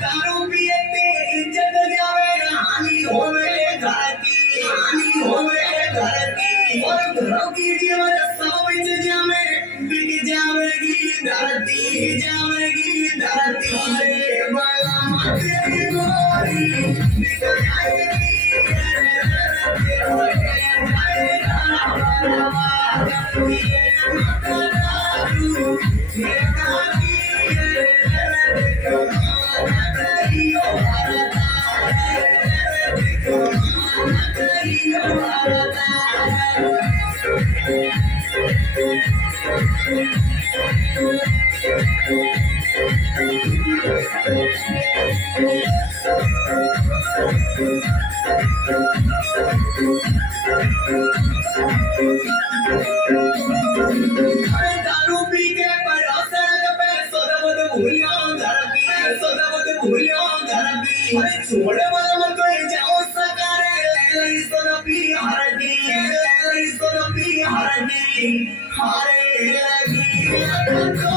दारू पिए ते इज्जत जावे हानि होवे घर की हानि होवे घर की और घरों की जीवन सब बिच जावे बिक जावेगी धरती जावेगी धरती रे बाला माथे गोरी बिक जाएगी दारू पी के परोसे पे सोदवत भूलियो घर की अरे छोड़े वाला मन तो जाओ सकारे ले सोदपी हरगी ले सोदपी हरगी हारे लगी तो